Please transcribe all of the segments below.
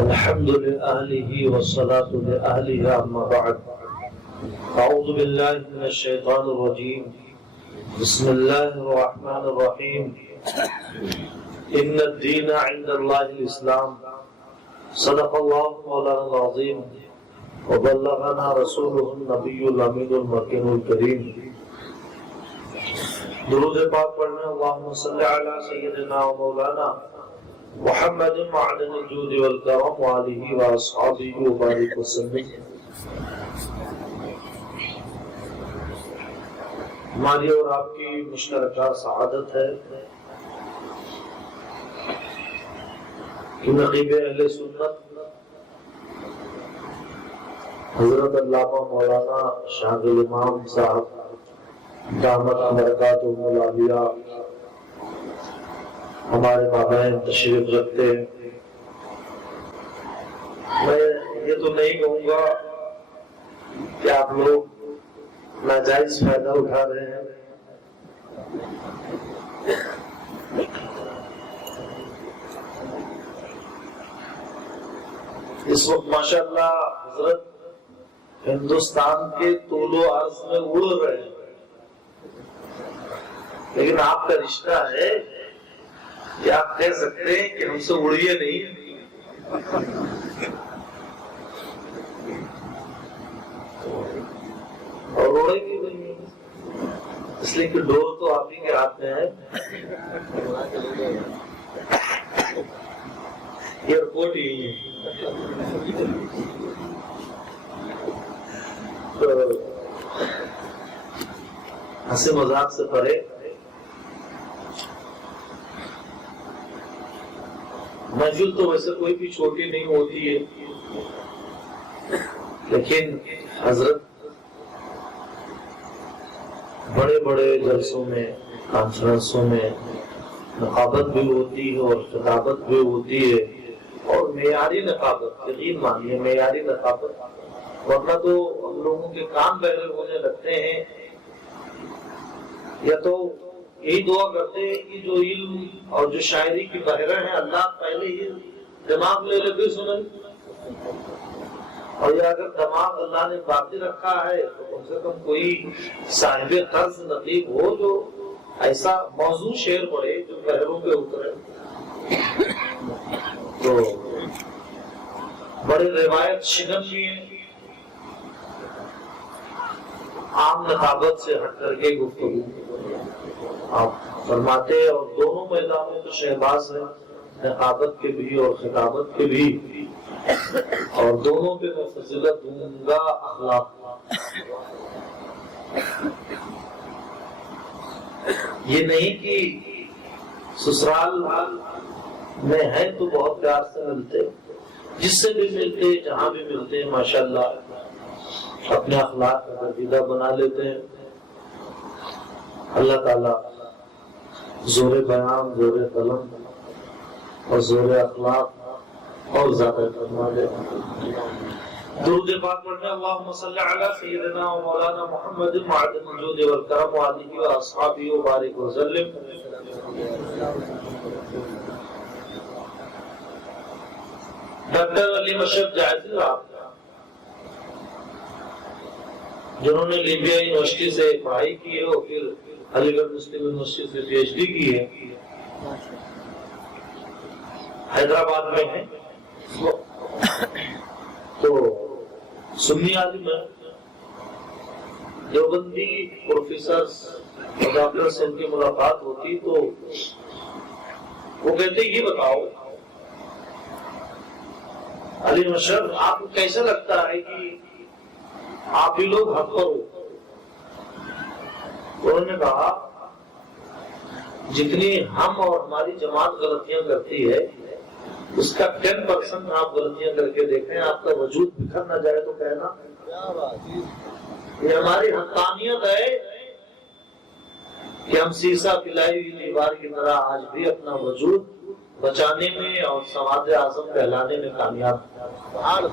الحمد لأهله والصلاة لأهلها أما بعد أعوذ بالله من الشيطان الرجيم بسم الله الرحمن الرحيم إن الدين عند الله الإسلام صدق الله مولانا العظيم وبلغنا رسوله النبي الأمين المكين الكريم درود پاک پڑھنا اللهم صل على سيدنا ومولانا محمد معدن الجود والکرم وآلہ واصحابہ وبارک وسلم۔ ہماری اور آپ کی مشترکہ سعادت ہے کہ نقیب اہل سنت حضرت علامہ مولانا شاہ الامام صاحب دامت برکاتہم العالیہ ہمارے مابین تشریف رکھتے ہیں۔ میں یہ تو نہیں کہوں گا کہ آپ لوگ ناجائز فائدہ اٹھا رہے ہیں، اس وقت ماشاءاللہ حضرت ہندوستان کے طول و عرض میں اڑ رہے ہیں، لیکن آپ کا رشتہ ہے کہ آپ کہہ سکتے ہیں کہ ہم سے اڑیے نہیں، اور اڑے گی نہیں، اس لیے کہ ڈور تو آپ ہی کے ہاتھ میں ہے۔ ایئرپورٹ ہی ہے تو ہنسی مذاق سے پرے محفل تو ویسے کوئی بھی چھوٹی نہیں ہوتی ہے، لیکن حضرت بڑے بڑے جلسوں میں کانفرنسوں میں نقابت بھی ہوتی ہے اور خطابت بھی ہوتی ہے، اور معیاری نقابت، یقین مانیے معیاری نقابت، ورنہ تو ہم لوگوں کے کان بہرے ہونے لگتے ہیں۔ یا تو یہی دعا کرتے ہیں کہ جو علم اور جو شاعری کی بحریں ہیں اللہ پہلے ہی دماغ لے لے سنیں، اور یا اگر دماغ اللہ نے باقی رکھا ہے تو کم سے کم کوئی صاحب طرز نقیب ہو جو ایسا موضوع شعر پڑے جو بحروں پہ اترے۔ تو بڑے روایت شنم بھی ہیں، عام نقابت سے ہٹ کر کے گفتگو آپ فرماتے ہیں، اور دونوں میدان میں تو شہباز ہیں، نقابت کے بھی اور خطابت کے بھی، اور دونوں پہ میں فضیلت دوں گا اخلاق۔ یہ نہیں کہ سسرال میں ہیں تو بہت پیار سے ملتے، جس سے بھی ملتے جہاں بھی ملتے ہیں ماشاءاللہ اپنے اخلاق کا پسندیدہ بنا لیتے ہیں۔ اللہ تعالیٰ زور بیان، زور قلم اور زور اخلاق اور زیادہ فرما دے۔ درود پاک پڑھنے اللہم صلی علی سیدنا و مولانا محمد معدن الجود والکرم وآلہ واصحابہ وبارک وسلم۔ ڈاکٹر علی مشرف جائزی صاحب جنہوں نے لیبیا یونیورسٹی سے پڑھائی کی ہے اور پھر علی گڑھ مسلم یونیورسٹی سے پی ایچ ڈی کی ہے، حیدرآباد میں ہیں تو سنی عالم ہے، دیوبندی پروفیسر اور ڈاکٹر سے ان کی ملاقات ہوتی تو وہ کہتے یہ بتاؤ علی مشرف آپ کو کیسا لگتا ہے کہ آپ ہی لوگ حق پر ہو؟ انہوں نے کہا جتنی ہم اور ہماری جماعت غلطیاں کرتی ہے اس کا 10% آپ غلطیاں کر کے دیکھیں، آپ کا وجود بکھر نہ جائے تو کہنا یہ ہماری حقانیت ہے کہ ہم سیسا پلائی ہوئی دیوار کی طرح آج بھی اپنا وجود بچانے میں اور سواد اعظم کہلانے میں کامیاب ہیں،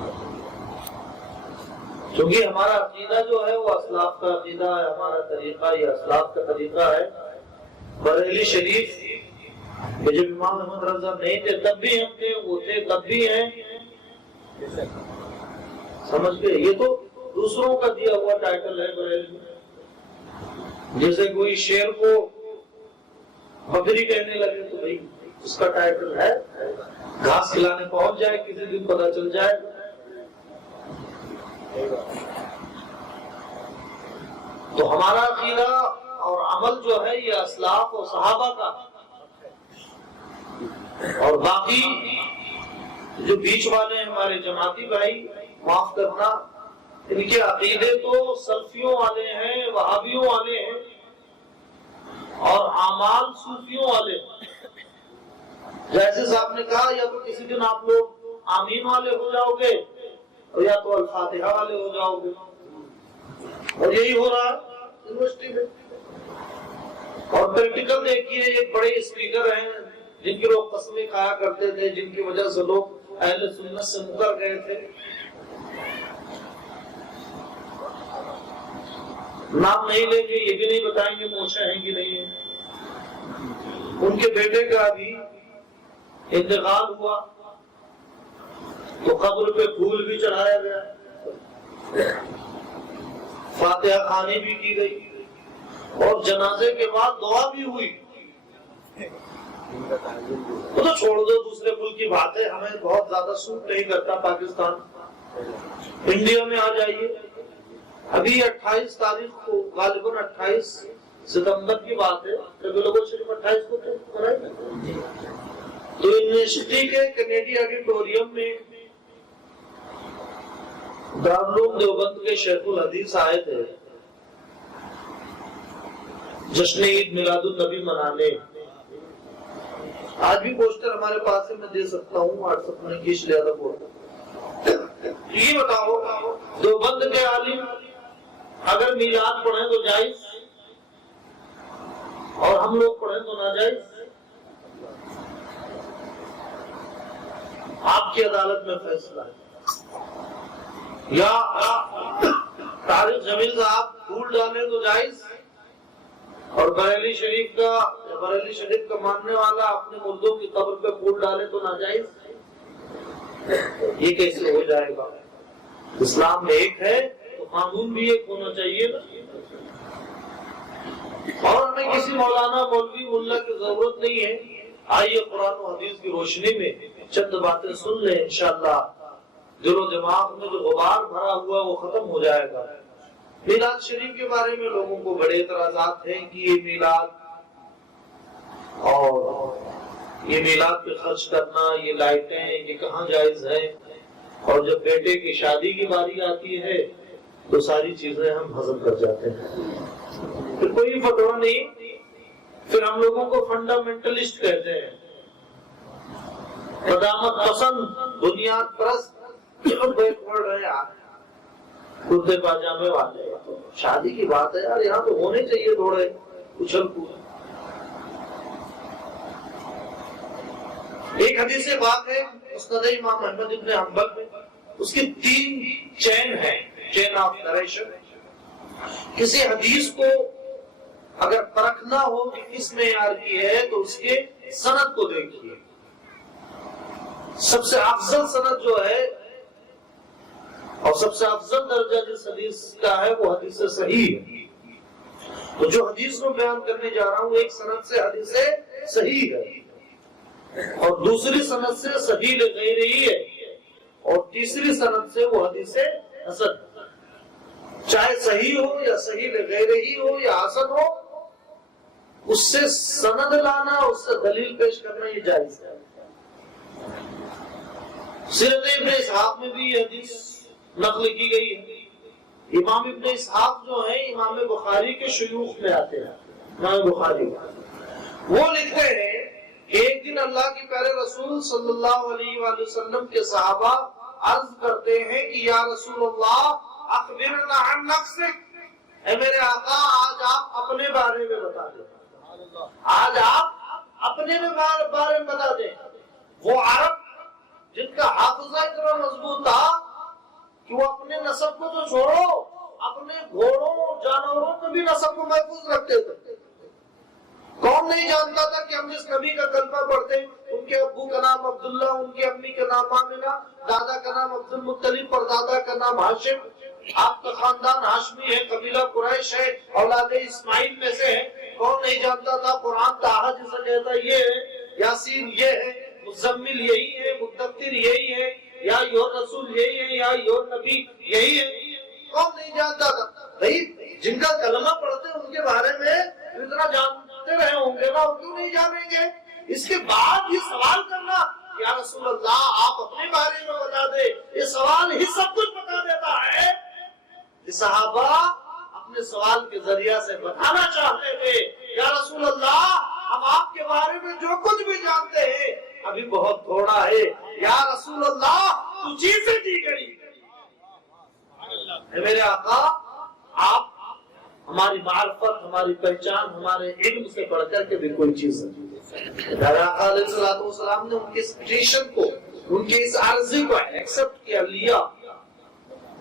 کیونکہ ہمارا عقیدہ جو ہے وہ اسلاف کا عقیدہ ہے، ہمارا طریقہ یہ اسلاف کا طریقہ ہے۔ بریلی شریف کہ جب امام احمد رضا نہیں تھے تب بھی ہم تھے، وہ تھے تب بھی ہیں، سمجھ گئے؟ یہ تو دوسروں کا دیا ہوا ٹائٹل ہے بریلوی. جیسے کوئی شیر کو بکری کہنے لگے تو بھائی اس کا ٹائٹل ہے، گھاس کھلانے پہنچ جائے کسی دن پتہ چل جائے. تو ہمارا عقیدہ اور عمل جو ہے یہ اسلاف اور صحابہ کا، اور باقی جو بیچ والے ہیں ہمارے جماعتی بھائی، معاف کرنا، ان کے عقیدے تو سلفیوں والے ہیں، وہابیوں والے ہیں، اور اعمال صوفیوں والے ہیں. جیسے صاحب نے کہا یا تو کسی دن آپ لوگ آمین والے ہو جاؤ گے اور یا تو الفاتحہ والے ہو جاؤ گے، اور یہی ہو رہا ہے یونیورسٹی میں. اور پریکٹیکل دیکھیے، ایک بڑے اسپیکر ہیں جن کے لوگ قسمیں کھایا کرتے تھے، جن کی وجہ سے لوگ اہل سنت سے مکر گئے تھے. نام نہیں لیں گے، یہ بھی نہیں بتائیں گے موچیں ہیں کہ نہیں ہیں. ان کے بیٹے کا بھی انتقال ہوا تو قبر پہ پھول بھی چڑھایا گیا، فاتحہ خوانی بھی کی گئی، اور جنازے کے بعد دعا بھی ہوئی. وہ تو چھوڑ دو، دوسرے ملک کی بات ہے، ہمیں بہت زیادہ سوٹ نہیں کرتا پاکستان. انڈیا میں آ جائیے، ابھی 28 تاریخ کو، غالباً 28 ستمبر کی بات ہے، کبھی لوگوں صرف 28 کو تو یونیورسٹی کے کینیڈی آڈیٹوریم میں دارالعلوم دیوبند کے شیخ الحدیث آئے تھے جشن عید میلاد النبی منانے. آج بھی پوسٹر ہمارے پاس ہے، میں دے سکتا ہوں، واٹس ایپ میں کھینچ لیا تھا. یہ بتاؤ دیوبند کے عالم اگر میلاد پڑھیں تو جائز اور ہم لوگ پڑھیں تو ناجائز؟ آپ کی عدالت میں فیصلہ ہے. یا طارق جمیل صاحب پھول ڈالیں تو جائز، اور بریلی شریف کا ماننے والا اپنے مردوں کی قبر پہ پھول ڈالے تو ناجائز؟ یہ کیسے ہو جائے گا؟ اسلام میں ایک ہے تو قانون بھی ایک ہونا چاہیے نا. اور ہمیں کسی مولانا مولوی ملا کی ضرورت نہیں ہے. آئیے قرآن و حدیث کی روشنی میں چند باتیں سن لیں، انشاءاللہ دل و دماغ میں جو غبار بھرا ہوا وہ ختم ہو جائے گا. میلاد شریف کے بارے میں لوگوں کو بڑے اعتراضات ہیں کہ یہ میلاد اور یہ میلاد پہ خرچ کرنا، یہ لائٹیں، یہ کہاں جائز ہے. اور جب بیٹے کی شادی کی باری آتی ہے تو ساری چیزیں ہم ہضم کر جاتے ہیں، پھر کوئی فتویٰ نہیں، پھر ہم لوگوں کو فنڈامنٹلسٹ کہتے ہیں، قدامت پسند، بنیاد پرست. کرتے پاجامے والے، شادی کی بات ہے یار، یہاں تو ہونے چاہیے تھوڑے اچھل کود. ایک حدیث بات ہے مسند امام احمد ابن حنبل میں، اس کی 3 چین ہیں، چین آف نریشن. کسی حدیث کو اگر پرکھنا ہو کہ کس معیار کی ہے تو اس کے سند کو دیکھیے. سب سے افضل سند جو ہے اور سب سے افضل درجہ جس حدیث کا ہے وہ حدیث صحیح ہے. تو جو حدیث کو بیان کرنے جا رہا ہوں ایک سند سے حدیث صحیح ہے، اور دوسری سند سے صحیح غیر ہی ہے، اور تیسری سند سے وہ حدیث حسن. چاہے صحیح ہو یا صحیح غیر ہی ہو یا حسن ہو، اس سے سند لانا، اس سے دلیل پیش کرنا یہ جائز ہے. سیرت ابن اسحاق میں بھی یہ حدیث نقل کی گئی ہے. امام ابن اسحاق جو ہیں امام بخاری کے شیوخ میں آتے ہیں. امام بخاری وہ لکھتے ہیں کہ ایک دن اللہ کے پیارے رسول صلی اللہ علیہ وآلہ وسلم کے صحابہ عرض کرتے ہیں کہ یا رسول اللہ اخبرنا عن نفسک، اے میرے آقا آج آپ اپنے بارے میں بتا دیں، آج آپ اپنے بارے میں بتا دیں. وہ عرب جن کا حافظہ اتنا مضبوط تھا کہ وہ اپنے نسب کو تو چھوڑو، اپنے گھوڑوں جانوروں کو بھی نسب کو محفوظ رکھتے تھے. کون نہیں جانتا تھا کہ ہم جس نبی کا کلمہ پڑھتے ہیں ان کے ابو کا نام عبداللہ، ان کی امی کا نام آمنہ، دادا کا نام عبد المطلب اور دادا کا نام ہاشم۔ آپ کا خاندان ہاشمی ہے، قبیلہ قریش ہے، اولاد اسماعیل میں سے ہے۔ کون نہیں جانتا تھا قرآن تاہا جسے کہتا ہے یہ ہے، یاسین یہ ہے، مزمل یہی ہے، مدثر یہی ہے، یا یور رسول یہی ہے، یا یور نبی یہی ہے؟ کون نہیں جانتا تھا؟ بھائی جن کا کلمہ پڑھتے ان کے بارے میں اتنا جانتے رہے ہوں گے نا، اور کیوں نہیں جانیں گے؟ اس کے بعد یہ سوال کرنا یا رسول اللہ آپ اپنے بارے میں بتا دے، یہ سوال ہی سب کچھ بتا دیتا ہے۔ یہ صحابہ اپنے سوال کے ذریعہ سے بتانا چاہتے تھے یا رسول اللہ ہم آپ کے بارے میں جو کچھ بھی جانتے ہیں ابھی بہت تھوڑا ہے، یا رسول اللہ تجھی سے دی گئی۔ میرے آقا آپ ہماری معرفت، ہماری پہچان ہمارے علم سے بڑھ کر کے بھی کوئی چیز نہیں۔ میرے آقا علیہ الصلوۃ والسلام نے ان کی اس پٹیشن کو، ان کی اس عرضی کو ایکسپٹ کیا، لیا،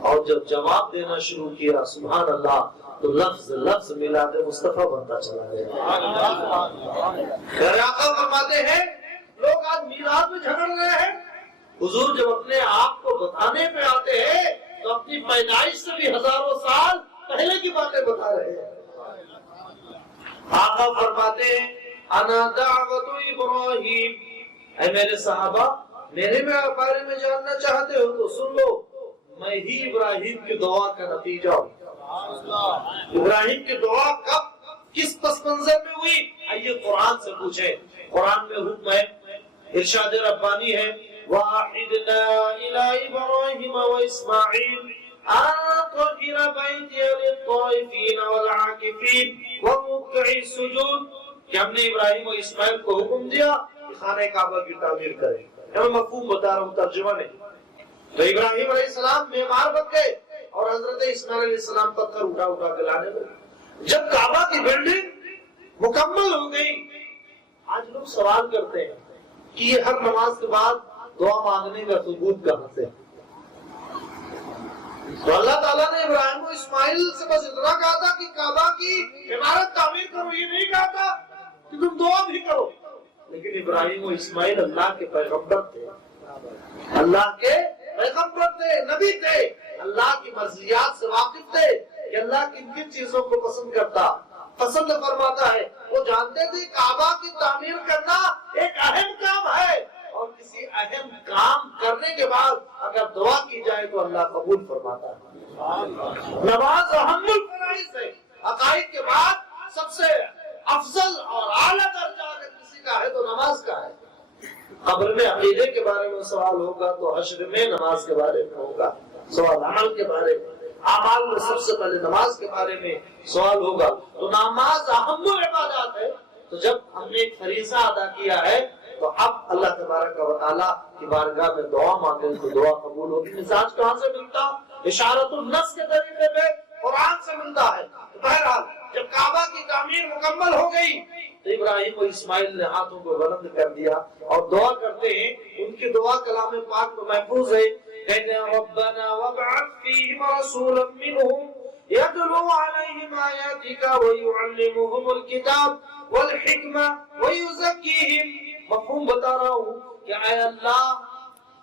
اور جب جواب دینا شروع کیا سبحان اللہ تو لفظ لفظ میلاد مصطفیٰ بنتا چلا گیا۔ میرے آقا فرماتے ہیں لوگ آج میلاد میں جھگڑ رہے ہیں، حضور جب اپنے آپ کو بتانے پہ آتے ہیں تو اپنی پیدائش سے بھی ہزاروں سال پہلے کی باتیں بتا رہے ہیں۔ آقا فرماتے ہیں انا دعوت ابراہیم، اے میرے صحابہ میرے بارے میں جاننا چاہتے ہو تو سن لو، میں ہی ابراہیم کی دعا کا نتیجہ ہوں۔ ابراہیم کی دعا کب کس پس منظر میں ہوئی؟ آئیے قرآن سے پوچھیں، قرآن میں حکم ہے، ارشاد ربانی ہے وَاحِدْنَا إِلَىٰ إِبْرَاهِيمَ وَإِسْمَاعِيلَ أَن طَهِّرَ بَيْتِيَ لِلطَّائِفِينَ وَالْعَاكِفِينَ وَالرُّكَّعِ السُّجُودِ، کہ ہم نے ابراہیم اور اسماعیل کو حکم دیا کہ خانہ کعبہ کی تعمیر کریں۔ میں مفہوم بتا رہا ہوں، ترجمہ نہیں۔ تو ابراہیم علیہ السلام معمار بن گئے اور حضرت اسماعیل علیہ السلام پتھر اٹھا اٹھا کے لانے لگے۔ جب کعبہ کی بلڈنگ مکمل ہو گئی، آج لوگ سوال کرتے ہیں کہ یہ ہر نماز کے بعد دعا مانگنے کا ثبوت کہاں سے؟ تو اللہ تعالیٰ نے ابراہیم و اسماعیل سے بس اتنا کہا تھا کہ کعبہ کی عمارت تعمیر کرو، یہ نہیں کہا تھا کہ تم دعا بھی کرو۔ لیکن ابراہیم و اسماعیل اللہ کے پیغمبر تھے، اللہ کے پیغمبر تھے، نبی تھے، اللہ کی مرضیات سے واقف تھے کہ اللہ کن کن چیزوں کو پسند فرماتا ہے۔ وہ جانتے تھے کعبہ کی تعمیر کرنا ایک اہم کام ہے، اور کسی اہم کام کرنے کے بعد اگر دعا کی جائے تو اللہ قبول فرماتا ہے۔ نماز اہم الفرائض ہے، عقائد کے بعد سب سے افضل اور اعلیٰ درجہ اگر کسی کا ہے تو نماز کا ہے۔ قبر میں عقیدے کے بارے میں سوال ہوگا تو حشر میں نماز کے بارے میں ہوگا سوال، عمل کے بارے میں، اعمال میں سب سے پہلے نماز کے بارے میں سوال ہوگا۔ تو نماز اہم العبادات ہے، تو جب ہم نے ایک فریضہ ادا کیا ہے تو اب اللہ تبارک و تعالیٰ کی بارگاہ میں دعا مانگیں تو دعا قبول ہوگی۔ مزاج کہاں سے ملتا؟ اشارت النص کے طریقے پہ قرآن سے ملتا ہے۔ تو بہرحال جب کعبہ کی تعمیر مکمل ہو گئی تو ابراہیم و اسماعیل نے ہاتھوں کو بلند کر دیا اور دعا کرتے ہیں۔ ان کی دعا کلام پاک میں محفوظ ہے، کہتے ہیں ربنا وابعث فیہم رسولا منہم یتلو علیہم آیاتک ویعلمہم الکتاب والحکمہ ویزکیہم۔ مفہوم بتا رہا ہوں کہ اے اللہ،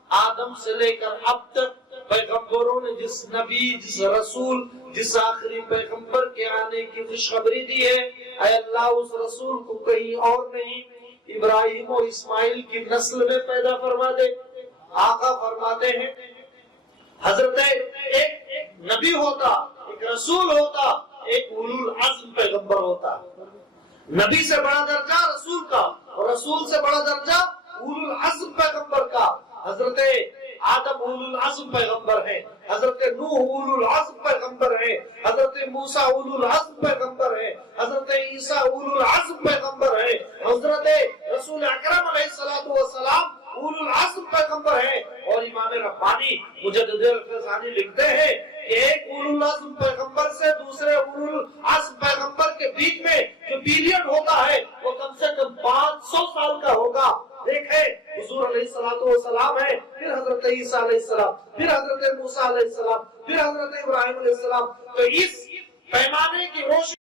آدم سے لے کر اب تک پیغمبروں نے جس نبی، جس رسول، جس آخری پیغمبر کے آنے کی خوشخبری دی ہے، اے اللہ اس رسول کو کہیں اور نہیں ابراہیم و اسماعیل کی نسل میں پیدا فرما دے۔ آقا فرماتے ہیں حضرت ایک نبی ہوتا، ایک رسول ہوتا، ایک اولو العزم پیغمبر ہوتا۔ نبی سے بڑا درجہ رسول کا، اور رسول سے بڑا درجہ اولو العزم پیغمبر کا۔ حضرت آدم اولو العزم پیغمبر ہیں، حضرت نوح اولو العزم پیغمبر ہیں، حضرت موسیٰ اولو العزم پیغمبر ہیں، حضرت عیسیٰ اولو العزم پیغمبر ہیں، حضرت رسول اکرم علیہ السلام اولو العزم پیغمبر ہیں۔ اور امام ربانی مجدد الفیضانی لکھتے ہیں کہ ایک اولو العزم پیغمبر سے دوسرے اولو العزم پیغمبر کے بیچ میں جو پیریڈ ہوتا ہے وہ کم سے کم 500 سال کا ہوگا۔ دیکھیں حضور علیہ السلام ہے، پھر حضرت عیسیٰ علیہ السلام، پھر حضرت موسیٰ علیہ السلام، پھر حضرت ابراہیم علیہ السلام۔ تو اس پیمانے کی روشنی